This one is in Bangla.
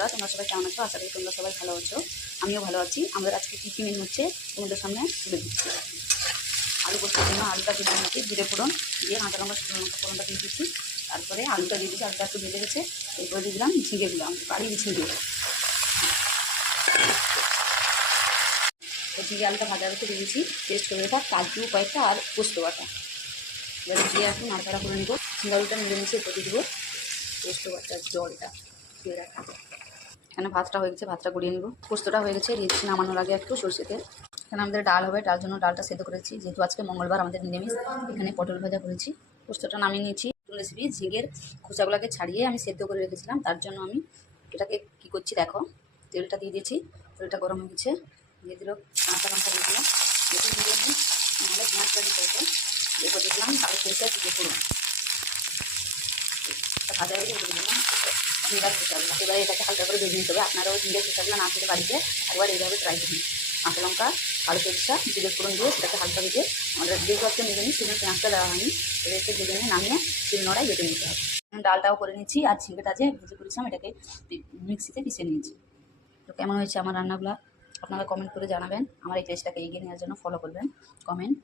বন্ধুরা, তোমরা সবাই কেমন আছো? আশা করি তোমরা সবাই ভালো আছো, আমিও ভালো আছি। আমাদের আজকে কী কী মেনু হচ্ছে তোমাদের সামনে তুলে দিচ্ছি। আলু পোস্তের জন্য আলুটা ভেজে নিচ্ছি, জিরে ফোড়ন দিয়ে কাঁচা লঙ্কা শুকনো লঙ্কা ফোড়নটা দিয়ে দিচ্ছি। তারপরে আলুটা দিয়ে দিচ্ছি, আলুটা একটু ভেজে গেছে। এরপরে দিয়ে দিলাম ঝিঙেগুলো, বাড়ির ঝিঙে। ঝিঙে আলুটা ভাজা রেখে দিয়ে দিচ্ছি, পেস্ট করে রেখা কাজু কয়েকটা আর পোস্ত বাটা। এবারে দিয়ে একটু নাড়াচাড়া করে নেবো। ঝিঙে আলুটা মিলে মিশিয়ে এরপর দিয়ে দেবো পোস্ত বাটার জলটা দিয়ে রাখা। এখানে ভাতটা হয়ে গেছে, ভাতটা গড়িয়ে নেব। পোস্তটা হয়ে গেছে, দিয়েছি নামানোর আগে একটু সরষে তেল। এখানে আমাদের ডাল হবে, ডাল জন্য ডালটা সেদ্ধ করেছি, যেহেতু আজকে মঙ্গলবার আমাদের নিরামিষ। এখানে পটল ভাজা করেছি, পোস্তটা নামিয়ে নিয়েছি। রেসিপি ঝিঙের খোসাগুলোকে ছাড়িয়ে আমি সেদ্ধ করে রেখেছিলাম, তার জন্য আমি এটাকে কী করছি দেখো। তেলটা দিয়ে দিয়েছি, তেলটা গরম হয়ে গেছে, দিয়ে দিল কাঁচা লঙ্কা দিয়ে দিলাম, নাহলে পেঁয়াজটা দিতে হতো। এরপর দেখলাম কালো সরষে দিয়ে করুন ভাজা হয়ে গেছে, দিলাম ঝিঙ্গার খোসাগুলো। এবারে এটাকে হালকা করে ভেজে নিতে হবে। আপনারাও ঝিঙ্গের খোসাগুলো না খেতে বাড়িতে একবার এইভাবে ট্রাই করুন। কাঁচা লঙ্কা, কালো সরিষা, জিরে ফোড়ন দিয়ে সেটাকে হালকা ভেজে, আমরা যেহেতু আজকে ভেজে নিই সেখানে পেঁয়াজটা দেওয়া হয়নি, এদেরকে ভেজে নিয়ে নামিয়ে শিলনোড়ায় বেটে নিতে হবে। ডালটাও করে নিচ্ছি, আর ঝিঙ্গেটা যে ভেজে করেছিলাম এটাকে মিক্সিতে পিষে নিয়েছি। তো কেমন হয়েছে আমার রান্নাগুলো আপনারা কমেন্ট করে জানাবেন। আমার এই টেস্টটাকে এগিয়ে নেওয়ার জন্য ফলো করবেন, কমেন্ট